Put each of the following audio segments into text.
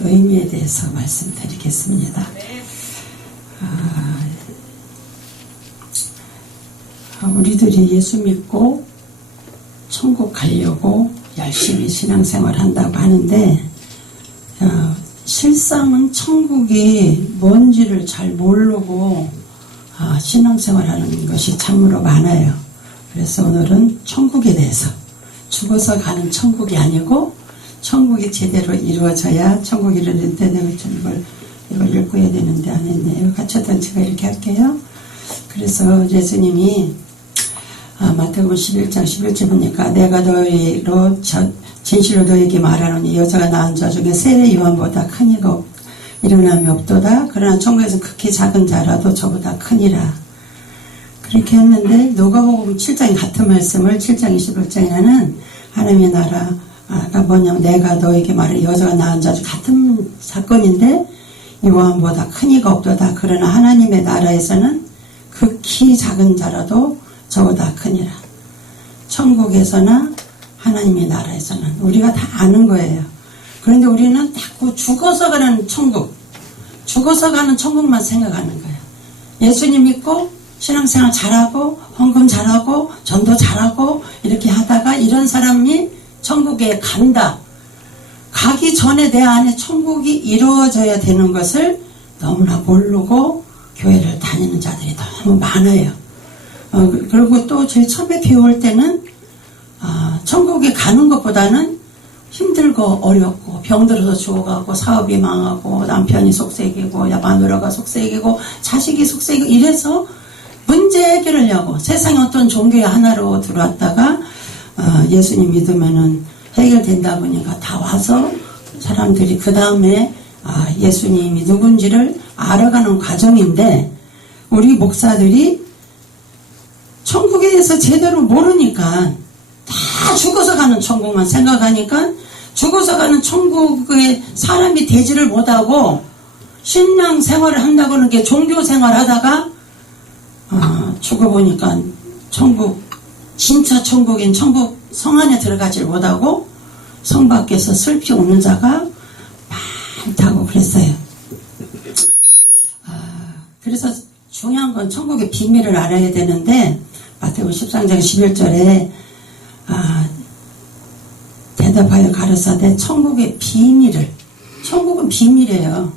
의, 의미에 대해서 말씀드리겠습니다. 아, 우리들이 예수 믿고 천국 가려고 열심히 신앙생활 한다고 하는데 어, 실상은 천국이 뭔지를 잘 모르고 아, 신앙생활 하는 것이 참으로 많아요. 그래서 오늘은 천국에 대해서 죽어서 가는 천국이 아니고 천국이 제대로 이루어져야 천국이 이루어지는데 내가 좀 이걸 이걸 읽고야 되는데 안 했네요. 같이든 제가 이렇게 할게요. 그래서 예수님이 아, 마태복음 11장 11절 보니까 내가 너희로 저, 진실로 너희에게 말하노니 여자가 낳은 자 중에 세례 요한보다 큰 이가 없, 일어남이 없도다. 그러나 천국에서 극히 작은 자라도 저보다 크니라. 그렇게 했는데 누가복음 7장 같은 말씀을 7장 21장에는 하나님의 나라 가 뭐냐면 내가 너에게 말해 여자가 낳은 자중 같은 사건인데 요한보다 큰 이가 없도다. 그러나 하나님의 나라에서는 극히 작은 자라도 저보다 크니라. 천국에서나 하나님의 나라에서는 우리가 다 아는 거예요. 그런데 우리는 자꾸 죽어서 가는 천국, 죽어서 가는 천국만 생각하는 거예요. 예수님 믿고 신앙생활 잘하고 헌금 잘하고 전도 잘하고 이렇게 하다가 이런 사람이 천국에 간다. 가기 전에 내 안에 천국이 이루어져야 되는 것을 너무나 모르고 교회를 다니는 자들이 너무 많아요. 어, 그리고 또 제일 처음에 배울 때는 아, 천국에 가는 것보다는 힘들고 어렵고 병들어서 죽어가고 사업이 망하고 남편이 속색이고 야 마누라가 속색이고 자식이 속색이고 이래서 문제 해결하려고 세상에 어떤 종교의 하나로 들어왔다가 어, 예수님 믿으면은 해결된다 보니까 다 와서 사람들이 그 다음에 아, 예수님이 누군지를 알아가는 과정인데 우리 목사들이 천국에 대해서 제대로 모르니까 다 죽어서 가는 천국만 생각하니까 죽어서 가는 천국에 사람이 되지를 못하고 신앙 생활을 한다고 하는 게 종교 생활 하다가 어, 죽어보니까 천국 진짜 천국인 천국 성 안에 들어가질 못하고 성 밖에서 슬피 웃는 자가 많다고 그랬어요. 아, 그래서 중요한 건 천국의 비밀을 알아야 되는데 마태복음 13장 11절에 아, 대답하여 가르사대 천국의 비밀을 천국은 비밀이에요.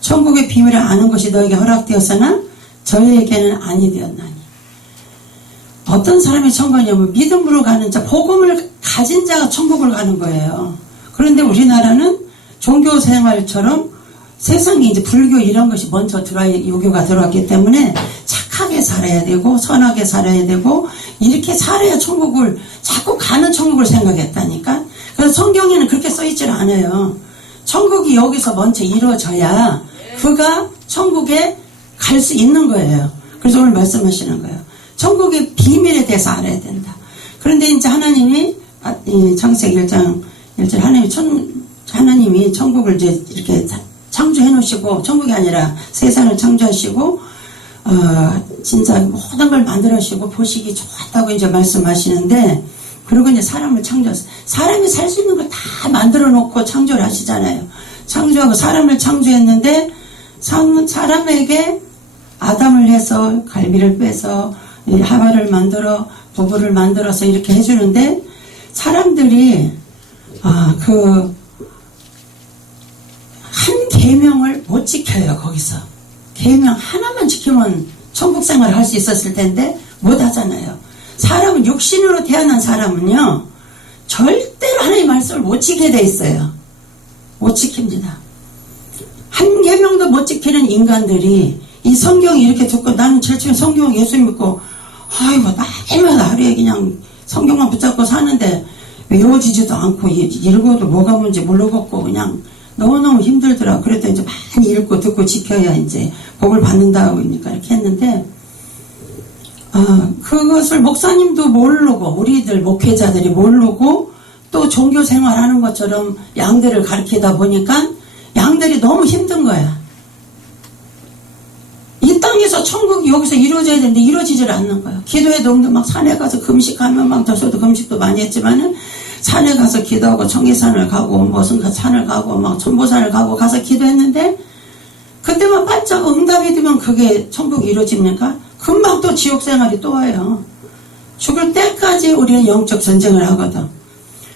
천국의 비밀을 아는 것이 너에게 허락되었으나 저희에게는 아니 되었나니 어떤 사람이 천국이냐면 믿음으로 가는 자 복음을 가진 자가 천국을 가는 거예요. 그런데 우리나라는 종교 생활처럼 세상에 이제 불교 이런 것이 먼저 들어와 유교가 들어왔기 때문에 착하게 살아야 되고 선하게 살아야 되고 이렇게 살아야 천국을 자꾸 가는 천국을 생각했다니까. 그래서 성경에는 그렇게 써 있질 않아요. 천국이 여기서 먼저 이루어져야 그가 천국에 갈 수 있는 거예요. 그래서 오늘 말씀하시는 거예요. 천국의 비밀에 대해서 알아야 된다. 그런데 이제 하나님이 아, 이 창세기 1장 1절 하나님이 천 하나님이 천국을 이제 이렇게 창조해 놓으시고 천국이 아니라 세상을 창조하시고 어, 진짜 모든 걸 만들어시고 보시기 좋았다고 이제 말씀하시는데 그리고 이제 사람을 창조했어요. 사람이 살 수 있는 걸 다 만들어 놓고 창조를 하시잖아요. 창조하고 사람을 창조했는데 사람에게 아담을 해서 갈비를 빼서 하와를 만들어 부부를 만들어서 이렇게 해주는데 사람들이 아그 한 계명을 못 지켜요 거기서. 계명 하나만 지키면 천국 생활을 할 수 있었을 텐데 못 하잖아요. 사람은 육신으로 태어난 사람은요 절대로 하나님의 말씀을 못 지키게 돼 있어요. 못 지킵니다. 한 계명도 못 지키는 인간들이 이 성경이 이렇게 듣고 나는 처음에 성경 예수 믿고 아이고 날마다 하루에 그냥 성경만 붙잡고 사는데 외워지지도 않고 읽어도 뭐가 뭔지 모르겠고 그냥 너무너무 힘들더라. 그래도 이제 많이 읽고 듣고 지켜야 이제 복을 받는다 보니까 이렇게 했는데 아, 그것을 목사님도 모르고 우리들 목회자들이 모르고 또 종교 생활하는 것처럼 양들을 가르치다 보니까 양들이 너무 힘든 거야. 이 땅에서 천국이 여기서 이루어져야 되는데 이루어지질 않는 거야. 기도해도 막 산에 가서 금식하면 막 저서도 금식도 많이 했지만은 산에 가서 기도하고 청계산을 가고 무슨 그 산을 가고 막 천보산을 가고 가서 기도했는데 그때만 반짝 응답이 되면 그게 천국이 이루어집니까? 금방 또 지옥 생활이 또 와요. 죽을 때까지 우리는 영적 전쟁을 하거든.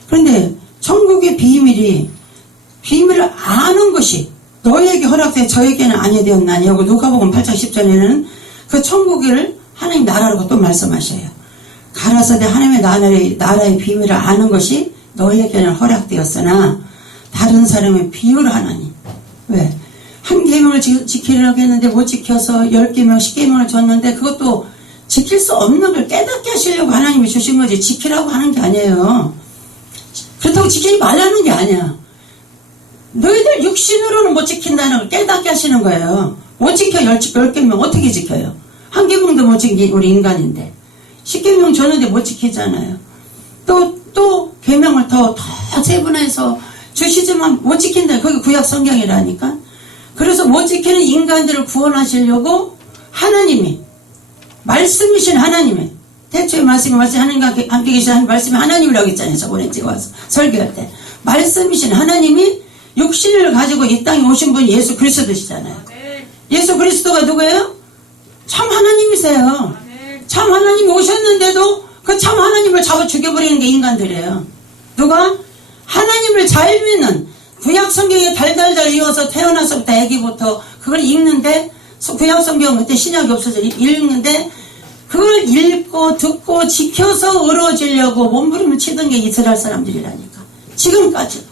그런데 천국의 비밀이 비밀을 아는 것이 너에게 허락돼 저에게는 아니 되었나니 하고 누가복음 8장 10절에는 그 천국을 하나님 나라라고 또 말씀하셔요. 가라사대 하나님의 나라의, 나라의 비밀을 아는 것이 너에게는 허락되었으나 다른 사람은 비유를 하나니 왜? 한 계명을 지- 지키려고 했는데 못 지켜서 열 계명, 십 계명을 줬는데 그것도 지킬 수 없는 걸 깨닫게 하시려고 하나님이 주신 거지 지키라고 하는 게 아니에요. 그렇다고 지키지 말라는 게 아니야. 너희들 육신으로는 못 지킨다는 걸 깨닫게 하시는 거예요. 못 지켜 열, 열 개명 어떻게 지켜요? 한 개명도 못 지키 우리 인간인데 십 개명 줬는데 못 지키잖아요. 또또 계명을 더 더 세분화해서 주시지만 못 지킨다. 그게 구약 성경이라니까. 그래서 못 지키는 인간들을 구원하시려고 하나님이 말씀이신 하나님이 대초에 말씀이 말씀 하나님과 함께 계신 말씀이 하나님이라고 했잖아요. 저번에 찍어와서 설교할 때 말씀이신 하나님이 육신을 가지고 이 땅에 오신 분이 예수 그리스도시잖아요. 예수 그리스도가 누구예요? 참 하나님이세요. 참 하나님이 오셨는데도 그 참 하나님을 잡아 죽여버리는 게 인간들이에요. 누가? 하나님을 잘 믿는 구약 성경에 달달달 이어서 태어나서부터 아기부터 그걸 읽는데 소- 구약 성경 그때 신약이 없어서 읽- 읽는데 그걸 읽고 듣고 지켜서 의로워지려고 몸부림을 치던 게 이스라엘 사람들이라니까 지금까지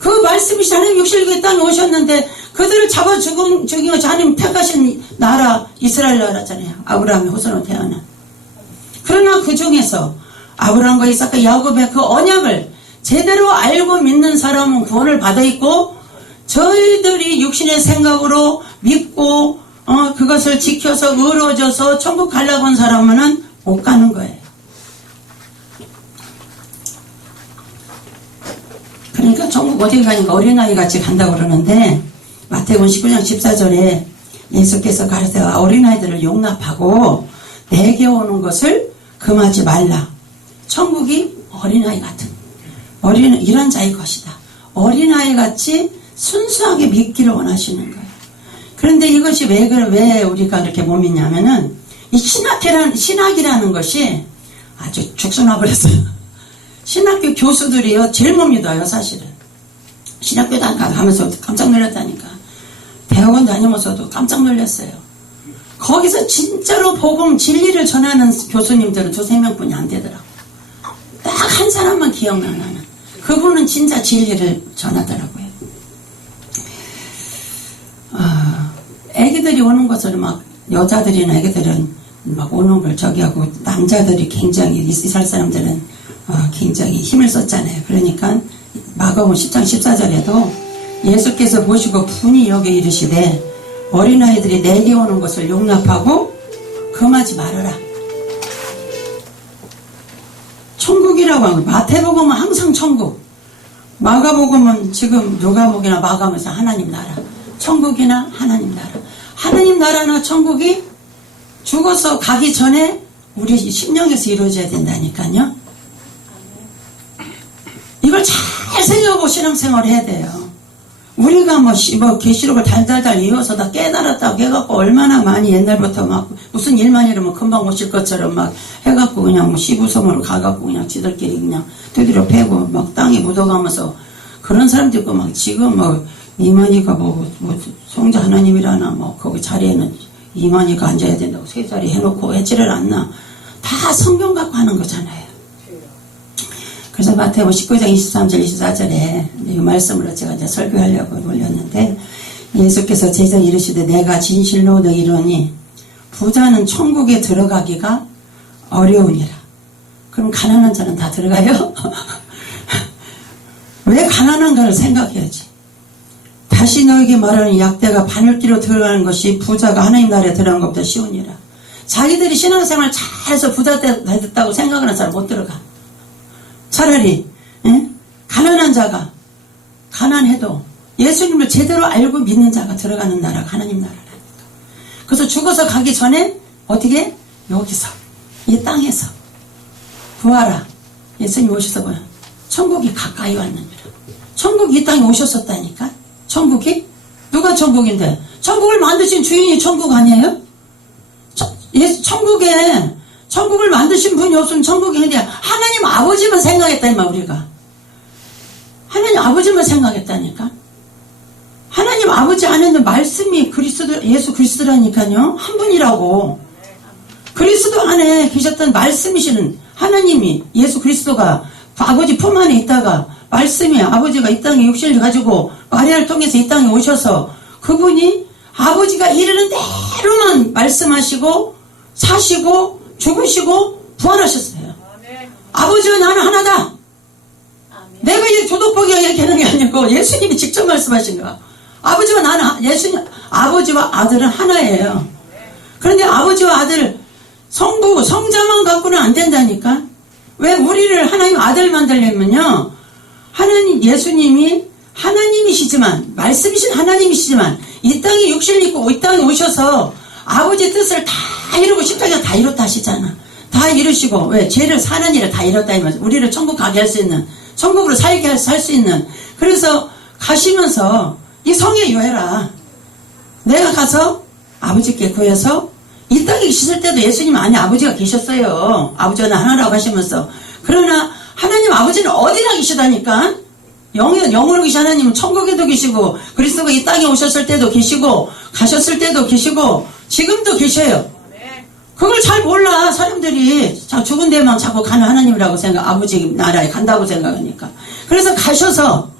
그 말씀이신 하나님 육실의 땅에 오셨는데 그들을 잡아 죽은 죽인 것이 하나님 택하신 나라 이스라엘 나라잖아요 아브라함의 후손으로 태어난 그러나 그 중에서 아브라함과 이삭과 야곱의 그 언약을 제대로 알고 믿는 사람은 구원을 받아 있고 저희들이 육신의 생각으로 믿고 어, 그것을 지켜서 의로워져서 천국 가려고 한 사람은 못 가는 거예요. 그러니까 천국 어디 가니까 어린아이 같이 간다고 그러는데 마태복음 19장 14절에 예수께서 가르쳐 어린아이들을 용납하고 내게 오는 것을 금하지 말라. 천국이 어린아이 같은 어린 이런 자의 것이다. 어린아이 같이 순수하게 믿기를 원하시는 거예요. 그런데 이것이 왜, 그래- 왜 우리가 이렇게 못 믿냐면은 이 신학이라는, 신학이라는 것이 아주 죽순화버렸어요. 신학교 교수들이요, 제일 못 믿어요, 사실은. 신학교 다 가면서 깜짝 놀랐다니까. 대학원 다니면서도 깜짝 놀랐어요. 거기서 진짜로 복음 진리를 전하는 교수님들은 두세 명뿐이 안 되더라고. 딱 한 사람만 기억나 나는. 그분은 진짜 진리를 전하더라고요. 아, 애기들이 오는 것을 막 여자들이나 애기들은 막 오는 걸 저기 하고 남자들이 굉장히 이스라엘 사람들은 어, 굉장히 힘을 썼잖아요. 그러니까 마가복음 10장 14절에도 예수께서 보시고 분이 여기 이르시되 어린아이들이 내게 오는 것을 용납하고 금하지 말아라. 천국이라고 하고 마태복음은 항상 천국. 마가복음은 지금 누가복이나 마가면서 하나님 나라. 천국이나 하나님 나라. 하나님 나라나 천국이 죽어서 가기 전에 우리 심령에서 이루어져야 된다니까요 이걸 잘 생각하고 신앙생활 해야 돼요 우리가 뭐, 시- 뭐, 계시록을 달달달 이어서 다 깨달았다고 해갖고 얼마나 많이 옛날부터 막 무슨 일만 이러면 금방 오실 것처럼 막 해갖고 그냥 뭐 시부섬으로 가갖고 그냥 지들끼리 그냥 두드려 패고 막 땅에 묻어가면서 그런 사람도 있고 막 지금 뭐 이만희가 뭐, 뭐 성자 하나님이라나 뭐 거기 자리에는 이만희가 앉아야 된다고 세 자리 해놓고 해지를 않나 다 성경 갖고 하는 거잖아요. 그래서 마태복음 19장 23절 24절에 이 말씀으로 제가 이제 설교하려고 올렸는데 예수께서 제자 이르시되 내가 진실로 너 이르니 부자는 천국에 들어가기가 어려우니라. 그럼 가난한 자는 다 들어가요? 왜 가난한가를 생각해야지. 다시 너에게 말하는 약대가 바늘기로 들어가는 것이 부자가 하나님 나라에 들어간 것보다 쉬우니라. 자기들이 신앙생활 잘해서 부자 됐다고 생각하는 사람 못 들어가. 차라리 예? 가난한 자가 가난해도 예수님을 제대로 알고 믿는 자가 들어가는 나라가 하나님 나라라니까. 그래서 죽어서 가기 전에 어떻게 여기서 이 땅에서 구하라. 예수님 오셔서 뭐야? 천국이 가까이 왔느니라. 천국이 이 땅에 오셨었다니까? 천국이? 누가 천국인데? 천국을 만드신 주인이 천국 아니에요? 천- 예, 천국에, 천국을 만드신 분이 없으면 천국이 아니라 하나님 아버지만 생각했다, 이말 우리가. 하나님 아버지만 생각했다니까? 하나님 아버지 안에는 말씀이 그리스도, 예수 그리스도라니까요. 한 분이라고. 그리스도 안에 계셨던 말씀이시는 하나님이 예수 그리스도가 아버지 품 안에 있다가 말씀이 아버지가 이 땅에 육신을 가지고 마리아를 통해서 이 땅에 오셔서 그분이 아버지가 이르는 대로만 말씀하시고 사시고 죽으시고 부활하셨어요. 아버지와 나는 하나다. 내가 이 조독복이가 얘기하는 게 아니고 예수님이 직접 말씀하신 거야. 아버지와 나는 하- 예수님 아버지와 아들은 하나예요. 그런데 아버지와 아들 성부 성자만 갖고는 안 된다니까. 왜 우리를 하나님 아들 만들려면요. 하나님 예수님이 하나님이시지만 말씀이신 하나님이시지만 이 땅에 육신을 입고 이 땅에 오셔서 아버지 뜻을 다 이루고 십자가 다 이뤘다 하시잖아. 다 이루시고 왜 죄를 사는 일을 다 이뤘다 이 말이야. 우리를 천국 가게 할 수 있는 천국으로 살게 할 수 있는 그래서 가시면서 이 성에 요해라. 내가 가서 아버지께 구해서 이 땅에 계실 때도 예수님 안에 아버지가 계셨어요. 아버지가 나 하나라고 하시면서. 그러나 하나님 아버지는 어디나 계시다니까? 영이, 영으로 계신 하나님은 천국에도 계시고, 그리스도가 이 땅에 오셨을 때도 계시고, 가셨을 때도 계시고, 지금도 계셔요. 그걸 잘 몰라, 사람들이. 자, 죽은 데만 자꾸 가는 하나님이라고 생각, 아버지 나라에 간다고 생각하니까. 그래서 가셔서,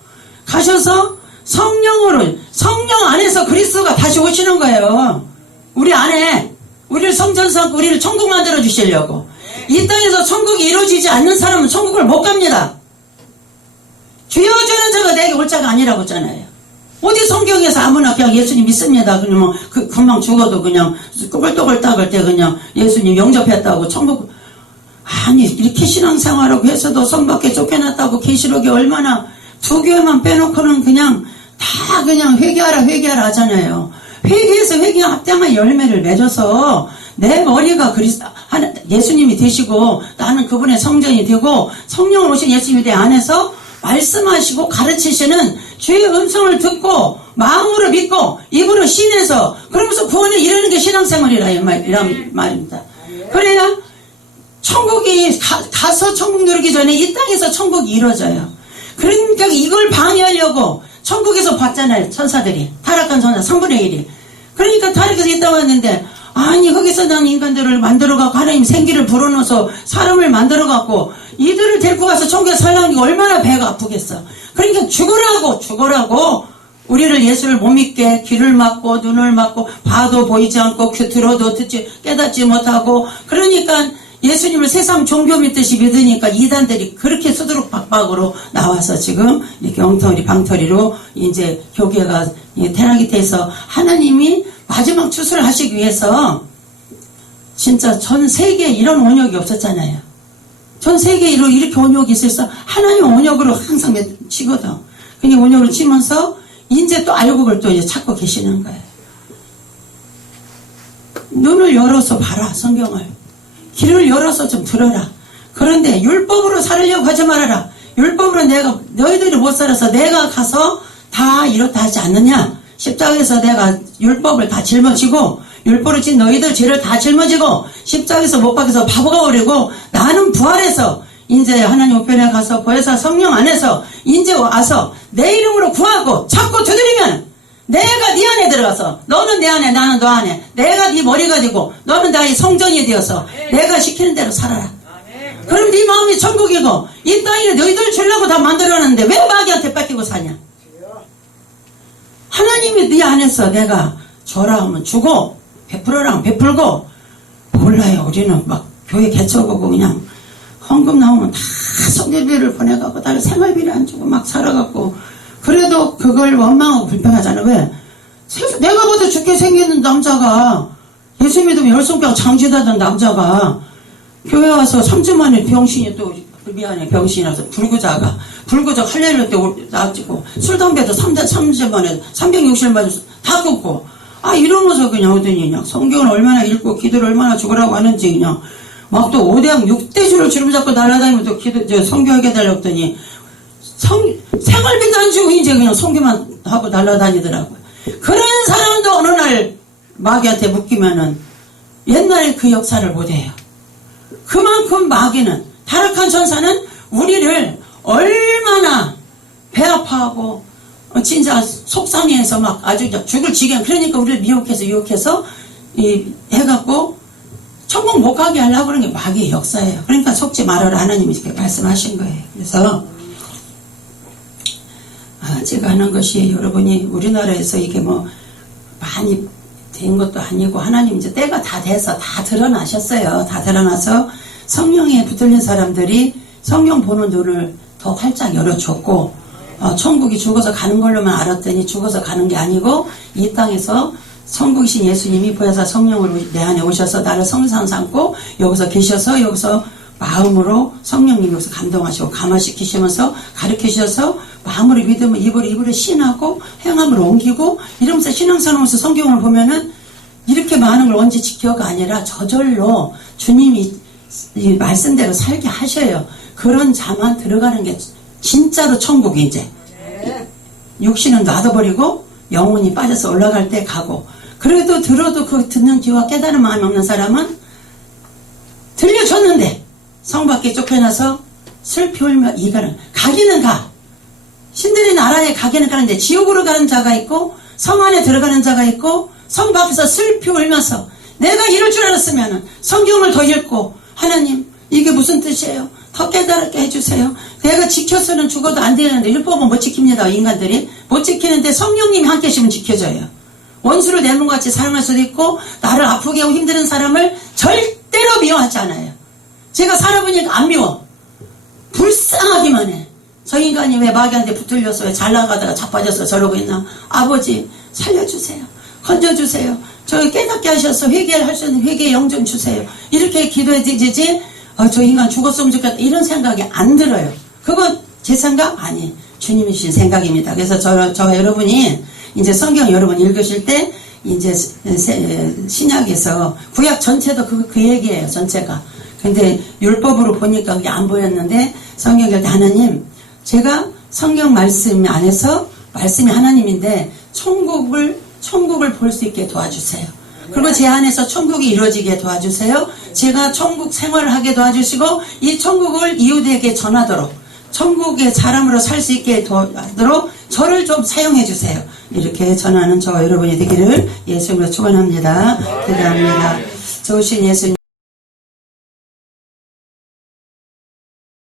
가셔서 성령으로, 성령 안에서 그리스도가 다시 오시는 거예요. 우리 안에, 우리를 성전 삼고 우리를 천국 만들어 주시려고. 이 땅에서 천국이 이루어지지 않는 사람은 천국을 못 갑니다. 주여 주는 자가 내게 올 자가 아니라고 했잖아요. 어디 성경에서 아무나 그냥 예수님 믿습니다. 뭐, 그, 금방 죽어도 그냥 꼬글꼬글 따글 때 그냥 예수님 영접했다고 천국, 아니, 이렇게 신앙생활하고 해서도 성밖에 쫓겨났다고 계시록이 얼마나 두 교회만 빼놓고는 그냥 다 그냥 회개하라, 회개하라 하잖아요. 회개해서 회개한 합당한 열매를 맺어서 내 머리가 그리스 예수님이 되시고 나는 그분의 성전이 되고 성령을 오신 예수님이 내 안에서 말씀하시고 가르치시는 주의 음성을 듣고 마음으로 믿고 입으로 신해서 그러면서 구원을 이루는 게 신앙생활이라 이 말- 이란 말입니다. 그래야 천국이 가, 서 천국 누르기 전에 이 땅에서 천국이 이루어져요. 그러니까 이걸 방해하려고 천국에서 봤잖아요. 천사들이. 타락한 천사 3분의 1이. 그러니까 타락해서 있다 왔는데 아니 거기서 난 인간들을 만들어갖고 하나님 생기를 불어넣어서 사람을 만들어갖고 이들을 데리고 가서 천국에 살라니 얼마나 배가 아프겠어. 그러니까 죽으라고 죽으라고 우리를 예수를 못 믿게 귀를 막고 눈을 막고 봐도 보이지 않고 귀 들어도 듣지 깨닫지 못하고 그러니까 예수님을 세상 종교 믿듯이 믿으니까 이단들이 그렇게 수두룩 박박으로 나와서 지금 이렇게 엉터리 방터리로 이제 교계가 이 태어나게 돼서 하나님이 마지막 추수를 하시기 위해서 진짜 전 세계에 이런 온역이 없었잖아요. 전 이런- 이렇게 온역이 있어서 하나님 온역으로 항상 치거든. 그냥 온역을 치면서 이제 또 그걸 또 이제 찾고 계시는 거예요. 눈을 열어서 봐라 성경을. 길을 열어서 좀 들어라. 그런데 율법으로 살려고 하지 말아라. 율법으로 내가 너희들이 못 살아서 내가 가서 다 이렇다 하지 않느냐? 십자가에서 내가 율법을 다 짊어지고 율법을 진 너희들 죄를 다 짊어지고 십자가에서 못 박혀서 바보가 오르고 나는 부활해서 이제 하나님 우편에 가서 보혜사 성령 안에서 이제 와서 내 이름으로 구하고 자꾸 두드리면 내가 네 안에 들어가서 너는 내 안에 나는 너 안에 내가 네 머리가 되고 너는 나의 성전이 되어서 내가 시키는 대로 살아라. 그럼 네 마음이 천국이고 이 땅에 너희들 주려고 다 만들어놨는데 왜 마귀한테 뺏기고 사냐? 하나님이 네 안에서 내가 줘라 하면 주고 베풀어라 하면 베풀고 몰라요. 우리는 막 교회 개척하고 그냥 헌금 나오면 다 성교비를 보내갖고 다른 생활비를 안 주고 막 살아갖고 그래도 그걸 원망하고 불평하잖아. 왜? 세- 내가 봐도 죽게 생기는 남자가 예수 믿으면 열성병 장지다던 남자가 교회 와서 3주 만에 병신이 또 미안해 병신이 나서 불구자가 불구자 할렐루야 때 나지고 술 담배도 3대 3주 만에 360일 만에 다 끊고 아 이러면서 그냥 오더니 그냥 성경을 얼마나 읽고 기도를 얼마나 죽으라고 하는지 그냥 막 또 5대학 6대주를 주름 잡고 날아다니면 또 기도 저 성교하게 달렸더니 성, 생활비도 안 주고 이제 그냥 송기만 하고 날아다니더라고요. 그런 사람도 어느 날 마귀한테 묶이면은 옛날에 그 역사를 못해요. 그만큼 마귀는 타락한 전사는 우리를 얼마나 배 아파하고 어, 진짜 속상해해서 막 아주 죽을 지경 그러니까 우리를 미혹해서 유혹해서 이 해갖고 천국 못 가게 하려고 그러는 게 마귀의 역사예요. 그러니까 속지 말아라 하나님이 이렇게 말씀하신 거예요. 그래서 아, 제가 하는 것이 여러분이 우리나라에서 이게 뭐 많이 된 것도 아니고 하나님 이제 때가 다 돼서 다 드러나셨어요. 다 드러나서 성령에 붙들린 사람들이 성령 보는 눈을 더 활짝 열어줬고 어, 천국이 죽어서 가는 걸로만 알았더니 죽어서 가는 게 아니고 이 땅에서 천국이신 예수님이 보혜사 성령으로 내 안에 오셔서 나를 성산 삼고 여기서 계셔서 여기서 마음으로 성령님 여기서 감동하시고 감화시키시면서 가르치셔서 마음으로 믿으면 입으로 입으로 신하고 행함으로 옮기고 이러면서 신앙생활하면서 성경을 보면은 이렇게 많은 걸 언제 지켜가 아니라 저절로 주님이 이 말씀대로 살게 하셔요. 그런 자만 들어가는 게 진짜로 천국이 이제. 육신은 놔둬버리고 영혼이 빠져서 올라갈 때 가고. 그래도 들어도 그 듣는 귀와 깨달은 마음이 없는 사람은 들려줬는데 성 밖에 쫓겨나서 슬피 울며 이가는 가기는 가. 신들의 나라에 가기는 가는데 지옥으로 가는 자가 있고 성 안에 들어가는 자가 있고 성 밖에서 슬피 울면서 내가 이럴 줄 알았으면 성경을 더 읽고 하나님 이게 무슨 뜻이에요? 더 깨달게 해주세요. 내가 지켜서는 죽어도 안 되는데 율법은 못 지킵니다. 인간들이 못 지키는데 성령님이 함께 계시면 지켜져요. 원수를 내 몸같이 사랑할 수도 있고 나를 아프게 하고 힘든 사람을 절대로 미워하지 않아요. 제가 살아보니까 안 미워. 불쌍하기만 해. 저 인간이 왜 마귀한테 붙들려서 왜 잘 나가다가 자빠져서 저러고 있나. 아버지 살려주세요. 건져주세요. 저 깨닫게 하셔서 회개를 할 수 있는 회개의 영좀 주세요. 이렇게 기도해 드리지 어, 저 인간 죽었으면 좋겠다 이런 생각이 안 들어요. 그건 제 생각 아니 주님이 주신 생각입니다. 그래서 저, 저 여러분이 이제 성경 여러분 읽으실 때 이제 세- 신약에서 구약 전체도 그, 그 얘기예요. 전체가. 근데 율법으로 보니까 그게 안 보였는데 성경 읽을 때 하나님 제가 성경 말씀 안에서 말씀이 하나님인데 천국을 천국을 볼 수 있게 도와주세요. 그리고 제 안에서 천국이 이루어지게 도와주세요. 제가 천국 생활을 하게 도와주시고 이 천국을 이웃에게 전하도록 천국의 사람으로 살 수 있게 도와도록 저를 좀 사용해 주세요. 이렇게 전하는 저 여러분이 되기를 예수님으로 축원합니다. 기도합니다. 좋으신 예수님.